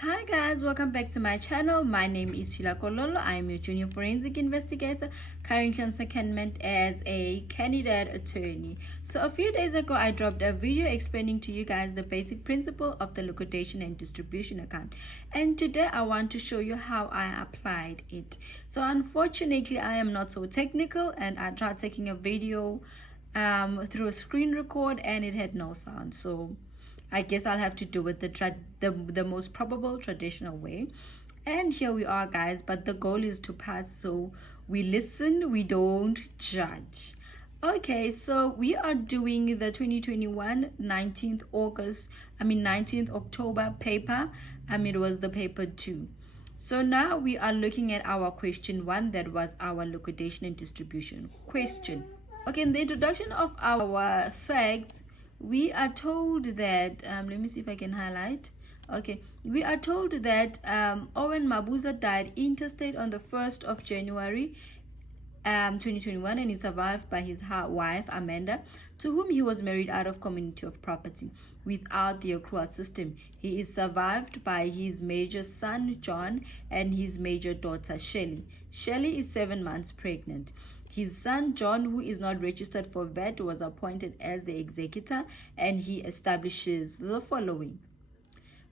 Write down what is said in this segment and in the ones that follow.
Hi guys, welcome back to my channel. My name is Sheila Kololo. I am your junior forensic investigator, currently on secondment as a candidate attorney. So a few days ago, I dropped a video explaining to you guys the basic principle of the liquidation and distribution account. And today I want to show you how I applied it. So unfortunately, I am not so technical and I tried taking a video through a screen record and it had no sound. So I guess I'll have to do it the most probable traditional way. And here we are, guys, but the goal is to pass, so we listen, we don't judge. Okay, so we are doing the 2021 19th October paper. It was the paper 2. So now we are looking at our question 1, that was our liquidation and distribution question. Okay, in the introduction of our facts, we are told that let me see if I can highlight. Okay, we are told that Owen Mabuza died intestate on the 1st of January 2021, and is survived by his wife Amanda, to whom he was married out of community of property without the accrual system. He is survived by his major son John and his major daughter Shelley. Shelley is 7 months pregnant. His son John, who is not registered for VAT, was appointed as the executor, and he establishes the following.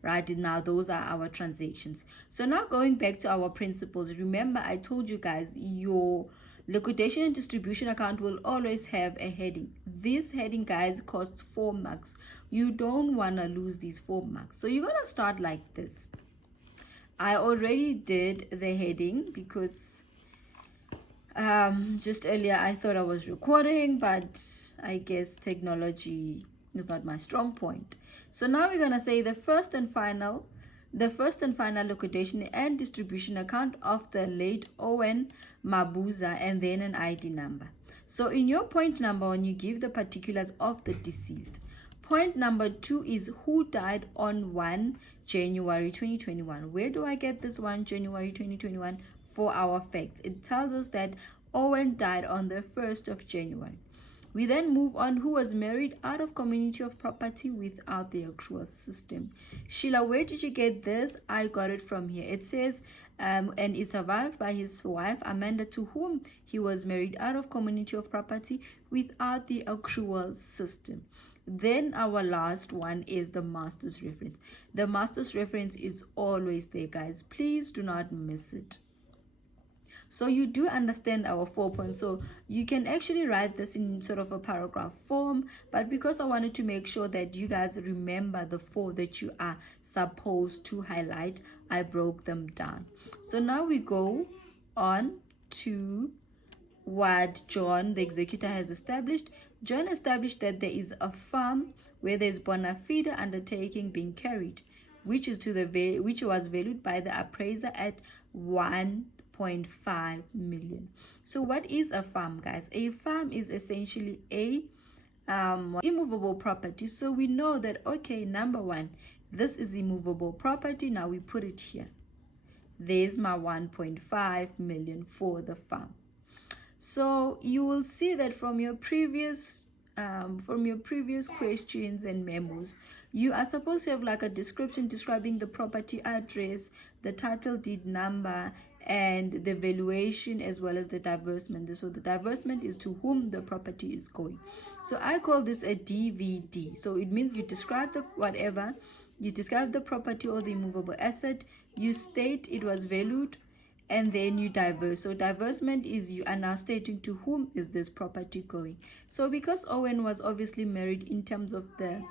Right now, those are our transactions. So now going back to our principles, remember I told you guys your liquidation and distribution account will always have a heading. This heading, guys, costs 4 marks. You don't want to lose these 4 marks. So you're going to start like this. I already did the heading because just earlier I thought I was recording, but I guess technology is not my strong point. So now we're gonna say the first and final liquidation and distribution account of the late Owen Mabuza, and then an ID number. So in your point number 1, you give the particulars of the deceased. Point number 2 is who died on 1 January 2021. Where do I get this 1 January 2021? For our facts, it tells us that Owen died on the 1st of January. We then move on, who was married out of community of property without the accrual system. Sheila, where did you get this? I got it from here. It says and is survived by his wife Amanda, to whom he was married out of community of property without the accrual system. Then our last one is the master's reference. The master's reference is always there, guys. Please do not miss it. So you do understand our 4 points. So you can actually write this in sort of a paragraph form, but because I wanted to make sure that you guys remember the 4 that you are supposed to highlight, I broke them down. So now we go on to what John, the executor, has established. John established that there is a farm where there is bona fide undertaking being carried, which was valued by the appraiser at 1.5 million. So what is a farm, guys? A farm is essentially a immovable property. So we know that, okay, number 1, this is immovable property. Now we put it here. There's my 1.5 million for the farm. So you will see that from your previous questions and memos, you are supposed to have like a description describing the property address, the title deed number, and the valuation, as well as the divestment. So the divestment is to whom the property is going. So I call this a DVD. So it means you describe the property or the immovable asset, you state it was valued, and then you divest. So divestment is you are now stating to whom is this property going. So because Owen was obviously married in terms of the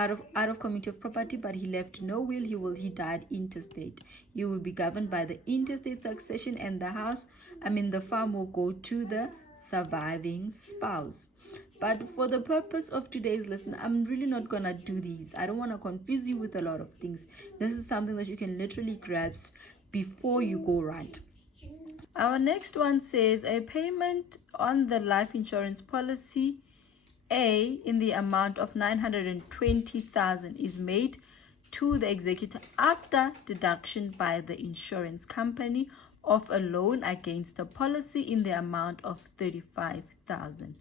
out of community of property, but he left no will, he died intestate. He will be governed by the intestate succession, and the farm will go to the surviving spouse. But for the purpose of today's lesson, I'm really not gonna do these. I don't want to confuse you with a lot of things. This is something that you can literally grasp before you go right. Our next one says a payment on the life insurance policy A in the amount of 920,000 is made to the executor after deduction by the insurance company of a loan against a policy in the amount of 35,000.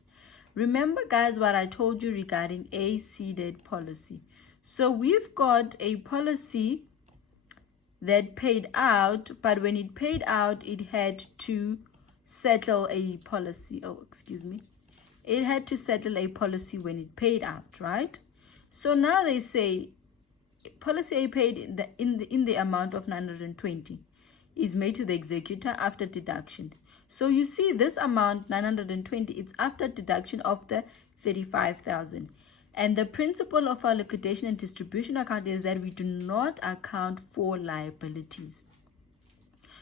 Remember, guys, what I told you regarding a ceded policy. So we've got a policy that paid out, but when it paid out, it had to settle a policy. Oh, excuse me. It had to settle a policy when it paid out, right? So now they say policy A paid in the amount of 920 is made to the executor after deduction. So you see this amount 920, it's after deduction of the 35,000. And the principle of our liquidation and distribution account is that we do not account for liabilities.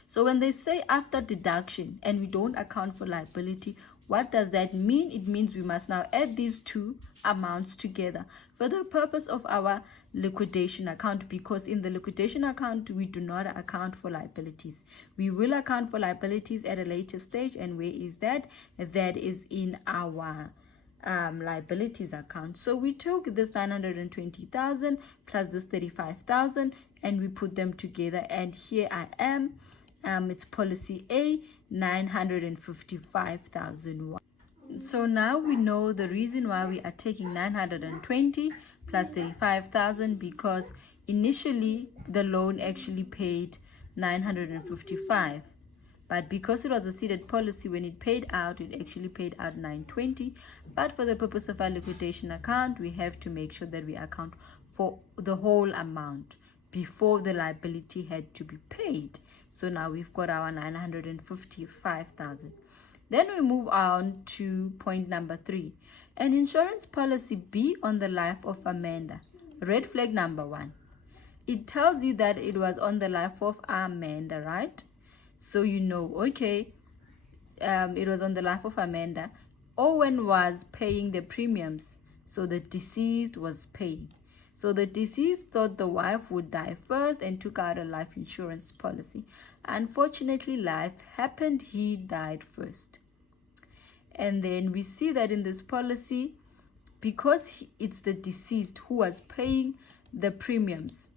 So when they say after deduction and we don't account for liability, what does that mean? It means we must now add these two amounts together for the purpose of our liquidation account, because in the liquidation account we do not account for liabilities. We will account for liabilities at a later stage. And where is that? That is in our liabilities account. So we took this 920,000 plus this 35,000 and we put them together, and here I am. It's policy A, 955,000. So now we know the reason why we are taking 920 plus 35,000, because initially the loan actually paid 955, but because it was a seeded policy, when it paid out, it actually paid out 920. But for the purpose of our liquidation account, we have to make sure that we account for the whole amount before the liability had to be paid. So now we've got our 955,000. Then we move on to point number 3. An insurance policy B on the life of Amanda. Red flag number 1. It tells you that it was on the life of Amanda, right? So you know, okay, it was on the life of Amanda. Owen was paying the premiums, so the deceased was paying. So the deceased thought the wife would die first and took out a life insurance policy. Unfortunately, life happened. He died first. And then we see that in this policy, because it's the deceased who was paying the premiums,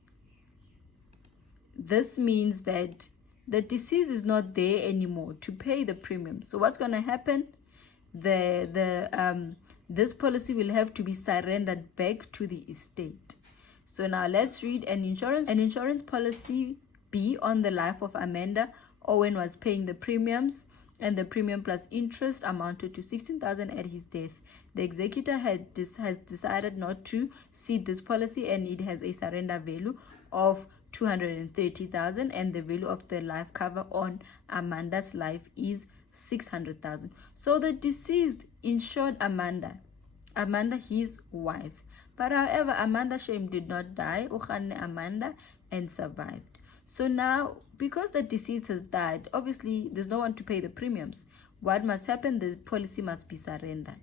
this means that the deceased is not there anymore to pay the premium. So what's going to happen? This policy will have to be surrendered back to the estate. So now let's read an insurance policy B on the life of Amanda. Owen was paying the premiums, and the premium plus interest amounted to 16,000 at his death. The executor has decided not to cede this policy, and it has a surrender value of 230,000, and the value of the life cover on Amanda's life is 600,000. So the deceased insured Amanda, his wife. But however, Amanda Shame did not die, Amanda, and survived. So now, because the deceased has died, obviously there's no one to pay the premiums. What must happen? The policy must be surrendered.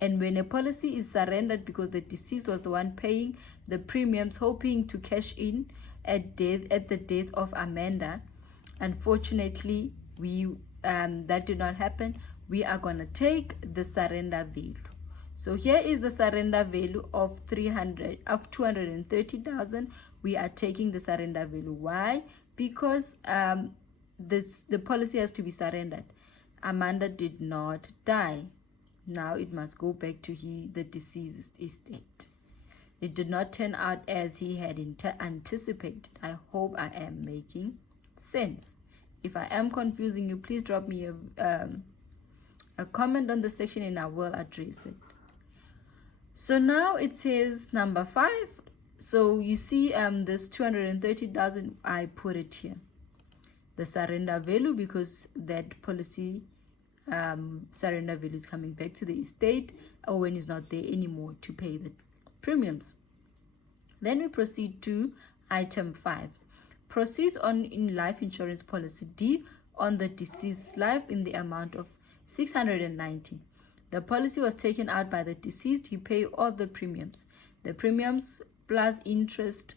And when a policy is surrendered because the deceased was the one paying the premiums, hoping to cash in at the death of Amanda, unfortunately, that did not happen. We are going to take the surrender value. So here is the surrender value of 230,000. We are taking the surrender value. Why? Because the policy has to be surrendered. Amanda did not die. Now it must go back to the deceased estate. It did not turn out as he had anticipated. I hope I am making sense. If I am confusing you, please drop me a comment on the section and I will address it. So now it says number 5. So you see this 230,000, I put it here. The surrender value, because that policy surrender value is coming back to the estate. Owen is not there anymore to pay the premiums. Then we proceed to item 5. Proceeds in life insurance policy D on the deceased's life in the amount of 690. The policy was taken out by the deceased. He paid all the premiums. The premiums plus interest,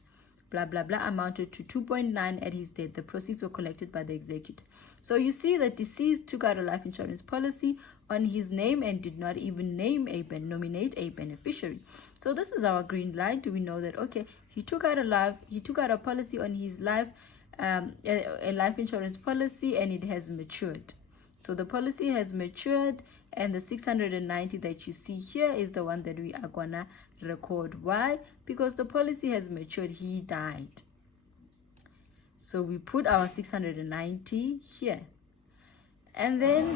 blah, blah, blah, amounted to 2.9 at his death. The proceeds were collected by the executor. So you see the deceased took out a life insurance policy on his name and did not even nominate a beneficiary. So this is our green light. Do we know that, okay, he took out a policy on his life, a life insurance policy, and it has matured. So the policy has matured, and the 690 that you see here is the one that we are gonna record. Why? Because the policy has matured. He died. So we put our 690 here. And then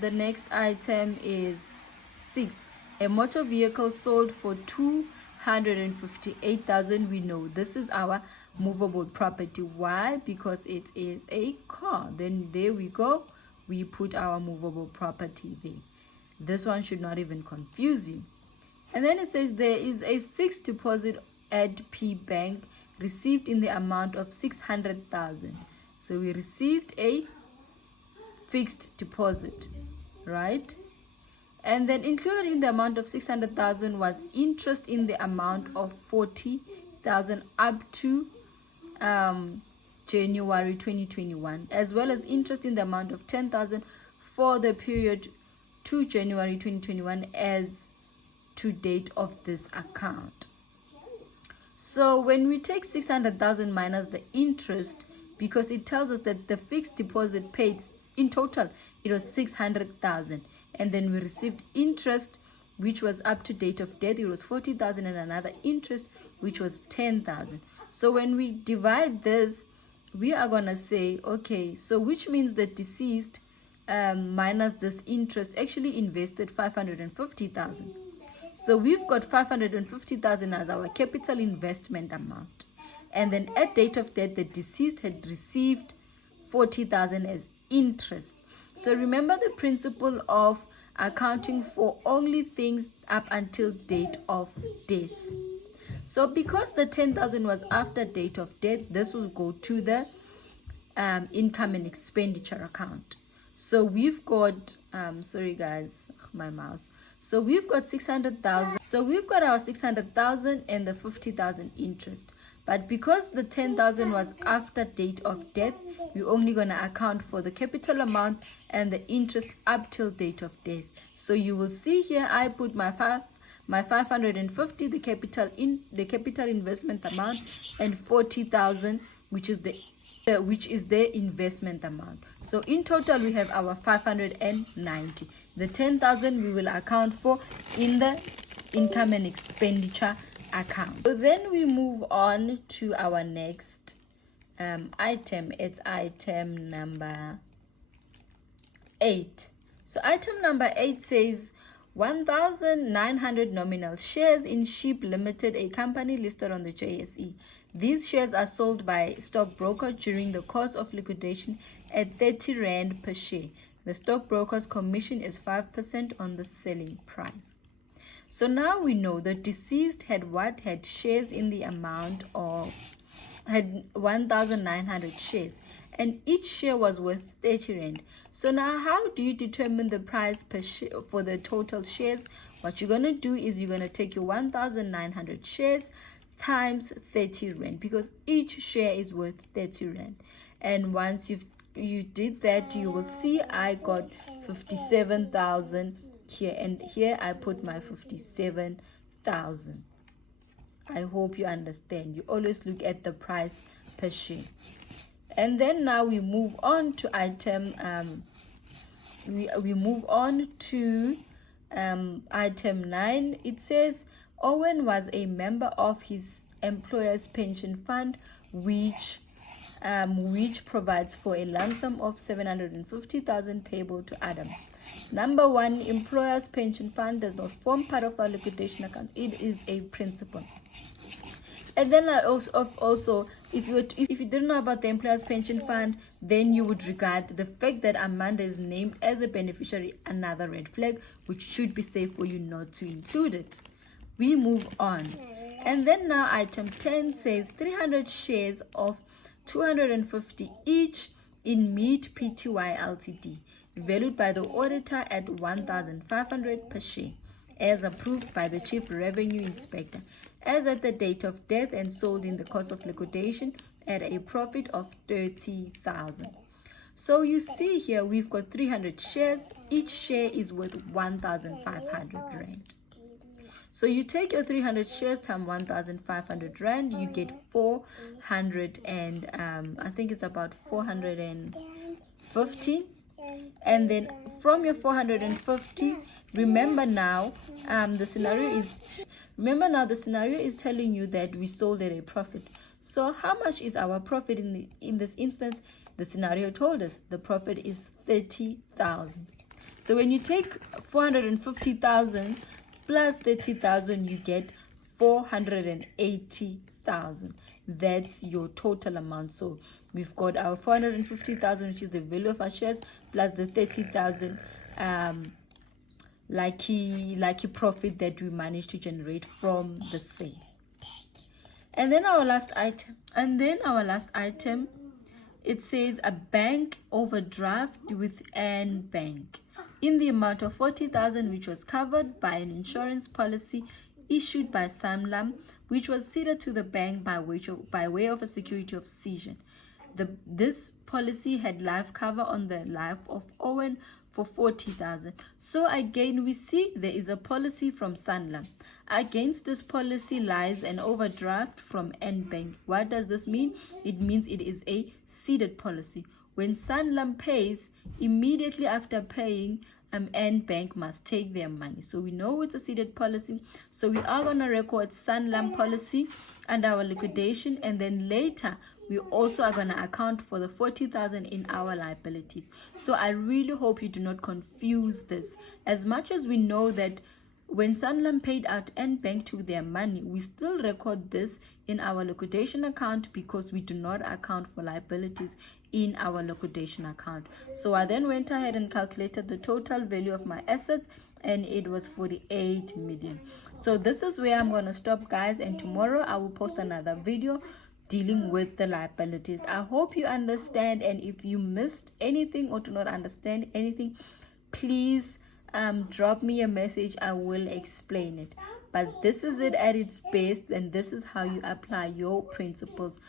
the next item is 6. A motor vehicle sold for 258,000. We know this is our movable property. Why? Because it is a car. Then there we go. We put our movable property there. This one should not even confuse you. And then it says there is a fixed deposit at P Bank received in the amount of 600,000. So we received a fixed deposit, right? And then included in the amount of 600,000 was interest in the amount of 40,000 up to January 2021, as well as interest in the amount of 10,000 for the period to January 2021 as to date of this account. So when we take 600,000 minus the interest, because it tells us that the fixed deposit paid in total, it was 600,000, and then we received interest which was up to date of death, it was 40,000, and another interest which was 10,000. So when we divide this, we are gonna say, okay, so which means the deceased minus this interest actually invested 550,000. So we've got 550,000 as our capital investment amount, and then at date of death the deceased had received 40,000 as interest. So remember the principle of accounting for only things up until date of death. So because the 10,000 was after date of death, this will go to the income and expenditure account. So we've got sorry guys, my mouse. So we've got 600,000. So we've got our 600,000 and the 50,000 interest. But because the 10,000 was after date of death, we're only going to account for the capital amount and the interest up till date of death. So you will see here I put my 550, the capital investment amount, and 40,000, which is the investment amount. So in total we have our 590. The 10,000 we will account for in the income and expenditure account. So then we move on to our next item. It's item number 8. So item number 8 says 1,900 nominal shares in Sheep Limited, a company listed on the JSE. These shares are sold by stockbroker during the course of liquidation at 30 Rand per share. The stockbroker's commission is 5% on the selling price. So now we know the deceased had shares in the amount of 1,900 shares, and each share was worth 30 Rand. So now how do you determine the price per share for the total shares? What you're going to do is you're going to take your 1,900 shares times 30 Rand, because each share is worth 30 Rand. And once you did that, you will see I got 57,000 here, and here I put my 57,000. I hope you understand. You always look at the price per share. And then now we move on to item item 9. It says Owen was a member of his employer's pension fund, which provides for a lump sum of 750,000 payable to Adam. Number 1, employer's pension fund does not form part of our liquidation account. It is a principal. And then also if you didn't know about the employer's pension fund, then you would regard the fact that Amanda is named as a beneficiary another red flag, which should be safe for you not to include it. We move on. And then now item 10 says 300 shares of 250 each in Meat Pty Ltd, valued by the auditor at 1,500 per share, as approved by the Chief Revenue Inspector, as at the date of death, and sold in the course of liquidation at a profit of 30,000. So you see here we've got 300 shares. Each share is worth 1,500 Rand. So you take your 300 shares times 1,500 Rand, you get 400 and I think it's about 450. And then from your 450, remember now the scenario is telling you that we sold at a profit. So how much is our profit in this instance? The scenario told us the profit is 30,000. So when you take 450,000 plus 30,000, you get 480,000. That's your total amount. So we've got our 450,000, which is the value of our shares, plus the 30,000 lucky profit that we managed to generate from the sale. And then our last item, it says a bank overdraft with an bank in the amount of 40,000, which was covered by an insurance policy issued by Sanlam, which was ceded to the bank by way of a security of seizure. This policy had life cover on the life of Owen for 40,000. So again, we see there is a policy from Sanlam. Against this policy lies an overdraft from NBank. What does this mean? It means it is a ceded policy. When Sanlam pays, immediately after paying, NBank must take their money. So we know it's a ceded policy. So we are going to record Sanlam policy under our liquidation, and then later we also are going to account for the 40,000 in our liabilities. So I really hope you do not confuse this. As much as we know that when Sanlam paid out NBank took their money, we still record this in our liquidation account because we do not account for liabilities in our liquidation account. So I then went ahead and calculated the total value of my assets, and it was 48 million. So this is where I'm going to stop, guys, and tomorrow I will post another video dealing with the liabilities. I hope you understand, and if you missed anything or do not understand anything, please drop me a message. I will explain it. But this is it at its best, and this is how you apply your principles.